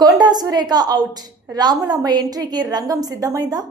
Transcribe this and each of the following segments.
Konda Surekha out. Ramulamma ఎంట్రీకి రంగం సిద్ధమైందా?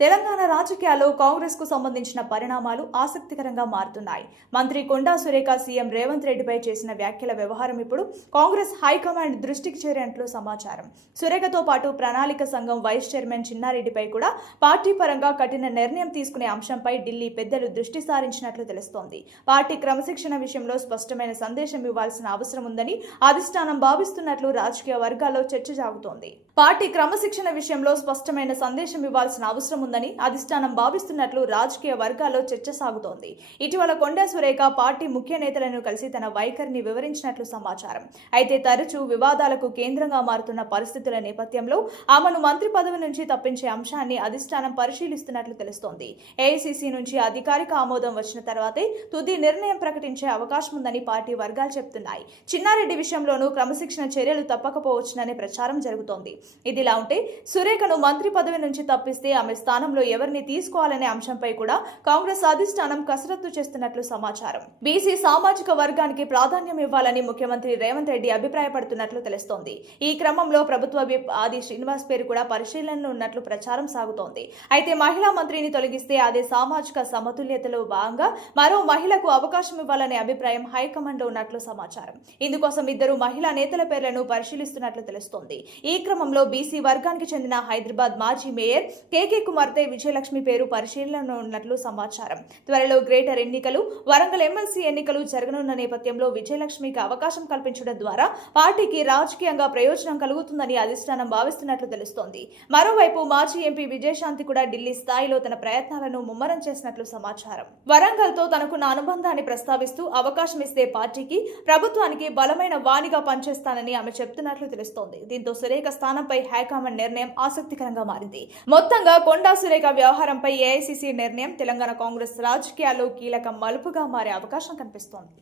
తెలంగాణ రాజకీయాల్లో కాంగ్రెస్ కు సంబంధించిన పరిణామాలు ఆసక్తికరంగా మారుతున్నాయి. మంత్రి కొండా సురేఖ సీఎం రేవంత్ రెడ్డిపై చేసిన వ్యాఖ్యల వ్యవహారం ఇప్పుడు కాంగ్రెస్ హైకమాండ్ దృష్టికి చేరినట్లు సమాచారం. సురేఖతో పాటు ప్రణాళిక సంఘం వైస్ చైర్మన్ చిన్నారెడ్డిపై కూడా పార్టీ పరంగా కఠిన నిర్ణయం తీసుకునే అంశంపై ఢిల్లీ పెద్దలు దృష్టి సారించినట్లు తెలుస్తోంది. పార్టీ క్రమశిక్షణ విషయంలో స్పష్టమైన సందేశం ఇవ్వాల్సిన అవసరం ఉందని అధిష్టానం భావిస్తున్నట్లు రాజకీయ వర్గాల్లో చర్చ సాగుతోంది. పార్టీ క్రమశిక్షణ విషయంలో స్పష్టమైన సందేశం ఇవ్వాల్సిన అవసరం ఉందని అధిష్టానం భావిస్తున్నట్లు రాజకీయ వర్గాల్లో చర్చ సాగుతోంది. ఇటీవల కొండా సురేఖ పార్టీ ముఖ్య నేతలను కలిసి తన వైఖరిని వివరించినట్లు సమాచారం. అయితే తరచూ వివాదాలకు కేంద్రంగా మారుతున్న పరిస్థితుల నేపథ్యంలో ఆమెను మంత్రి పదవి నుంచి తప్పించే అంశాన్ని అధిష్టానం పరిశీలిస్తున్నట్లు తెలుస్తోంది. ఏఐసీసీ నుంచి అధికారిక ఆమోదం వచ్చిన తర్వాతే తుది నిర్ణయం ప్రకటించే అవకాశం ఉందని పార్టీ వర్గాలు చెబుతున్నాయి. చిన్నారెడ్డి విషయంలోనూ క్రమశిక్షణ చర్యలు తప్పకపోవచ్చుననే ప్రచారం జరుగుతోంది. ఇదిలా ఉంటే సురేఖను మంత్రి పదవి నుంచి తప్పిస్తే ఆమె స్థానంలో ఎవరిని తీసుకోవాలనే అంశంపై కూడా కాంగ్రెస్ అధిష్టానం కసరత్తు చేస్తున్నట్లు సమాచారం. బీసీ సామాజిక వర్గానికి ప్రాధాన్యం ఇవ్వాలని ముఖ్యమంత్రి రేవంత్ రెడ్డి అభిప్రాయపడుతున్నట్లు తెలుస్తోంది. ఈ క్రమంలో ప్రభుత్వ విప్ ఆది శ్రీనివాస్ పేరు కూడా పరిశీలనలో ఉన్నట్లు ప్రచారం సాగుతోంది. అయితే మహిళా మంత్రిని తొలగిస్తే అదే సామాజిక సమతుల్యతలో భాగంగా మరో మహిళకు అవకాశం ఇవ్వాలనే అభిప్రాయం హైకమాండ్ లో ఉన్నట్లు సమాచారం. ఇందుకోసం ఇద్దరు మహిళా నేతల పేర్లను పరిశీలిస్తున్నట్లు తెలుస్తోంది. ఈ క్రమంలో బీసీ వర్గానికి చెందిన హైదరాబాద్ మాజీ మేయర్ కేకే కుమార్తె విజయలక్ష్మి పేరు పరిశీలనలో ఉన్నట్లు సమాచారం. త్వరలో గ్రేటర్ ఎన్నికలు, వరంగల్ ఎమ్మెల్సీ ఎన్నికలు జరగనున్న నేపథ్యంలో విజయలక్ష్మికి అవకాశం కల్పించడం ద్వారా పార్టీకి రాజకీయంగా ప్రయోజనం కలుగుతుందని అధిష్టానం భావిస్తున్నట్లు తెలుస్తోంది. మరోవైపు మాజీ ఎంపీ విజయశాంతి కూడా ఢిల్లీ స్థాయిలో తన ప్రయత్నాలను ముమ్మరం చేసినట్లు సమాచారం. వరంగల్ తో తనకున్న అనుబంధాన్ని ప్రస్తావిస్తూ అవకాశం ఇస్తే పార్టీకి, ప్రభుత్వానికి బలమైన వాణిగా పనిచేస్తానని ఆమె చెబుతున్నట్లు తెలుస్తోంది. దీంతో సురేఖ స్థానంపై హైకమాండ్ నిర్ణయం ఆసక్తికరంగా మారింది. మొత్తంగా కొండా సురేఖ వ్యవహారంపై ఏఐసీసీ నిర్ణయం తెలంగాణ కాంగ్రెస్ రాజకీయాల్లో కీలక మలుపుగా మారే అవకాశం కనిపిస్తోంది.